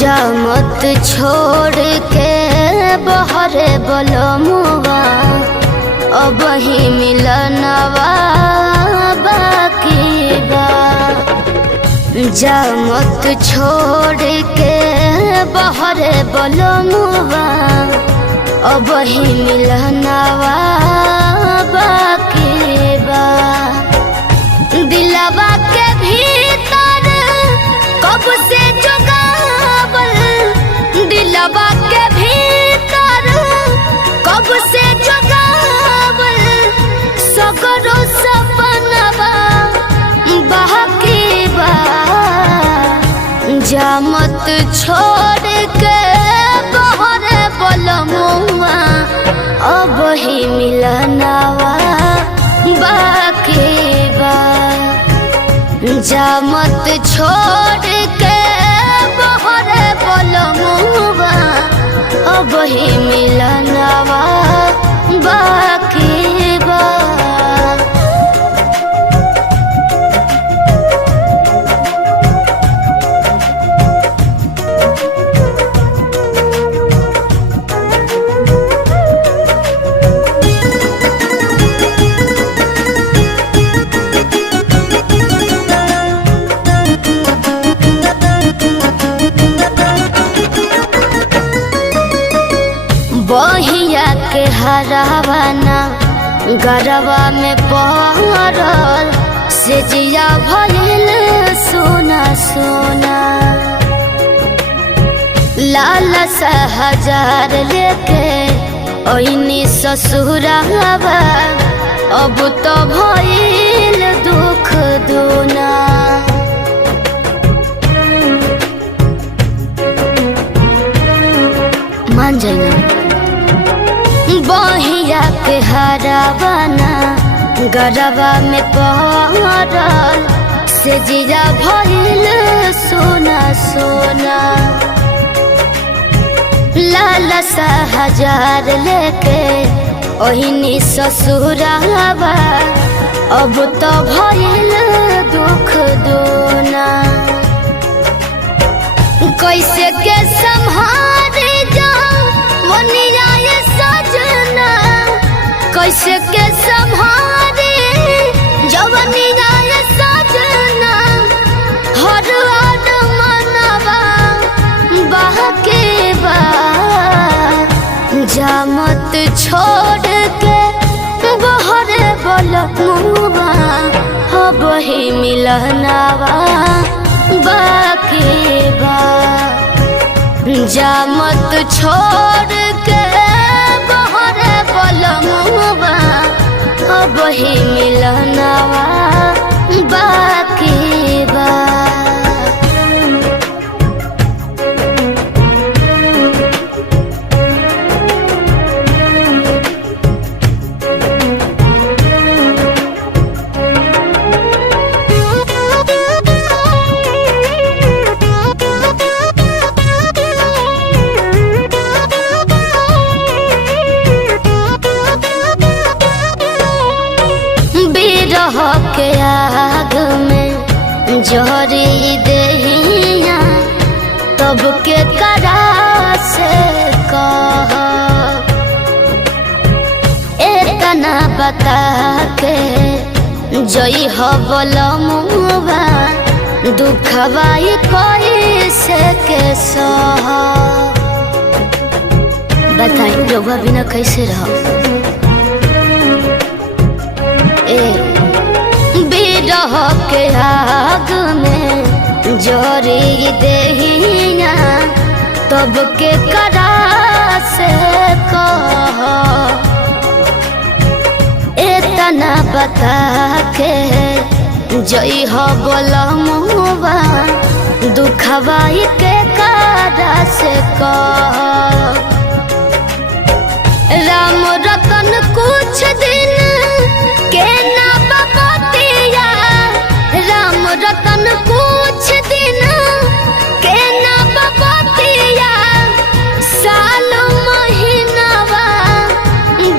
जा मत छोड़ के बहरे बलमुआ अब ही मिलनवा बाकी बा। जा मत छोड़ के बहरे बलमुआ अब ही मिलनवा बाकी बा। दिलवा के भीतर कब से जुगावल, दिलवा के भीतर कब से जुगावल सगरो सपनवा बाकी बा। जा मत छोड़ के बहरे बलमुआ अब ही मिलनवा बाकी बा। जा मत छोड़ के बहरे बलमुआ अब ही मिलनवा बाकी बा। बहिया के हरावाना गरवा में पहरल से जिया भइल सोना सोना। लाल सा हजार लेके ओइनी ससुरावा अब तो भइल दुख दूना। मान जाइना बहिया के हरावाना गरवा में पहरल से जिया भइल सोना सोना। लाल सा हजार लेके ओहिनी ससुरावा अब तो भइल दुख दूना। कैसे के संभारे वनिया सजना, कैसे के संभारे जवनिया सजना हर मनवा बाकी बा। जा मत छोड़ के बहरे बलमुआ अब ही मिलनवा बाकी बा। जा मत छोड़ के बहरे बलमुआ अब ही मिलनवा बाकी बा। के आग में जोहरी देहिया तब के करा से कह एतना बता के जई हो बलमुआ दुखवा कैसे के सह। बताई रउआ बिना कैसे रह। बिरह के आग में जोरी देहिया तब के करा से कह एतना बता के जई हो बलमुआ दुखवा के करा से कह। राम रतन कुछ दिन के ना बतिया, राम रतन कुछ दिन के ना बतिया साल महीनावा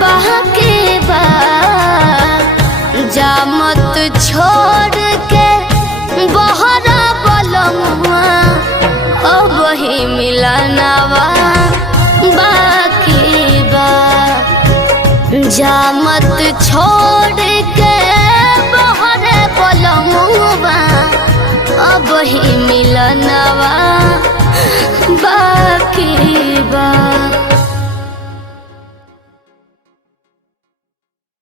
बाकी बा। जा मत छोड़ के बहरा बलमुआ अब ही जामत छोड़ के बहरे पलमुआ अब ही मिलनवा बाकी बा।